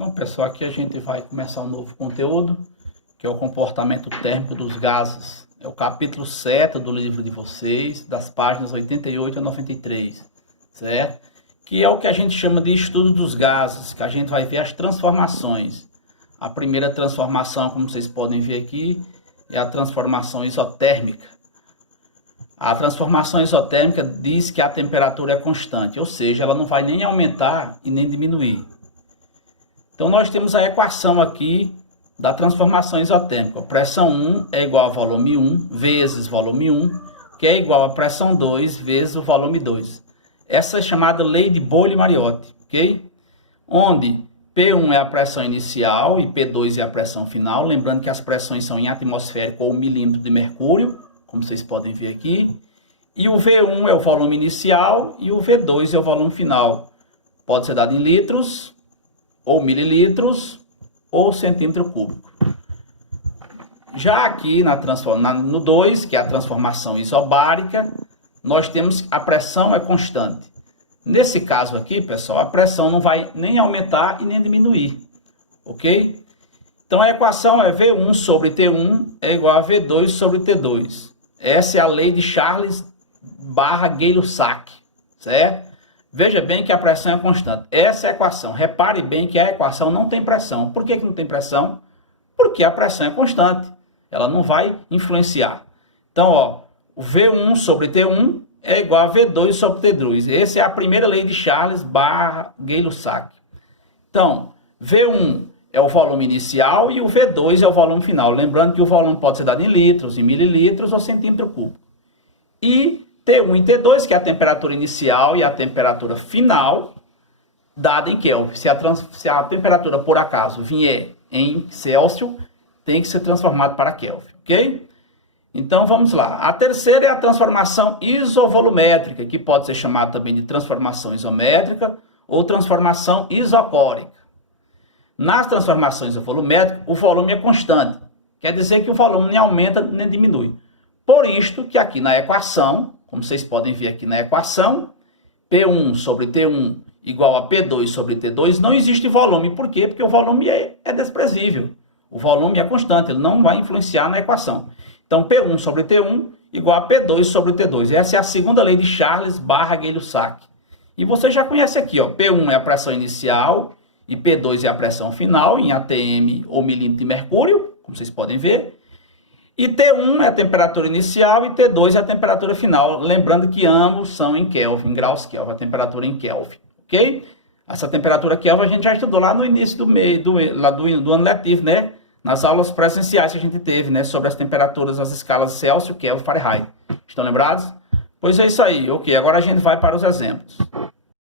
Então, pessoal, aqui a gente vai começar um novo conteúdo, que é o comportamento térmico dos gases. É o capítulo 7 do livro de vocês, das páginas 88 a 93, certo? Que é o que a gente chama de estudo dos gases, que a gente vai ver as transformações. A primeira transformação, como vocês podem ver aqui, é a transformação isotérmica. A transformação isotérmica diz que a temperatura é constante, ou seja, ela não vai nem aumentar e nem diminuir. Então, nós temos a equação aqui da transformação isotérmica. Pressão 1 é igual a volume 1 vezes volume 1, que é igual a pressão 2 vezes o volume 2. Essa é chamada lei de Boyle-Mariotti, ok? Onde P1 é a pressão inicial e P2 é a pressão final. Lembrando que as pressões são em atmosférico ou milímetro de mercúrio, como vocês podem ver aqui. E o V1 é o volume inicial e o V2 é o volume final. Pode ser dado em litros, ou mililitros, ou centímetro cúbico. Já aqui no 2, que é a transformação isobárica, nós temos a pressão é constante. Nesse caso aqui, pessoal, a pressão não vai nem aumentar e nem diminuir, ok? Então a equação é V1 sobre T1 é igual a V2 sobre T2. Essa é a lei de Charles / Gay-Lussac, certo? Veja bem que a pressão é constante. Essa é a equação. Repare bem que a equação não tem pressão. Por que não tem pressão? Porque a pressão é constante. Ela não vai influenciar. Então, ó, o V1 sobre T1 é igual a V2 sobre T2. Essa é a primeira lei de Charles / Gay-Lussac. Então, V1 é o volume inicial e o V2 é o volume final. Lembrando que o volume pode ser dado em litros, em mililitros ou centímetro cúbico. E T1 e T2, que é a temperatura inicial e a temperatura final, dada em Kelvin. Se a temperatura, por acaso, vier em Celsius, tem que ser transformado para Kelvin, ok? Então, vamos lá. A terceira é a transformação isovolumétrica, que pode ser chamada também de transformação isométrica ou transformação isocórica. Nas transformações isovolumétricas, o volume é constante. Quer dizer que o volume nem aumenta nem diminui. Por isto que aqui na equação, como vocês podem ver aqui na equação, P1 sobre T1 igual a P2 sobre T2, não existe volume. Por quê? Porque o volume é desprezível. O volume é constante, ele não vai influenciar na equação. Então, P1 sobre T1 igual a P2 sobre T2. Essa é a segunda lei de Charles / Gay-Lussac. E você já conhece aqui, ó, P1 é a pressão inicial e P2 é a pressão final, em atm ou milímetro de mercúrio, como vocês podem ver. E T1 é a temperatura inicial e T2 é a temperatura final. Lembrando que ambos são em Kelvin, em graus Kelvin, a temperatura em Kelvin, ok? Essa temperatura Kelvin a gente já estudou lá no início do ano letivo, né? Nas aulas presenciais que a gente teve, né? Sobre as temperaturas, as escalas Celsius, Kelvin, Fahrenheit. Estão lembrados? Pois é isso aí, ok. Agora a gente vai para os exemplos.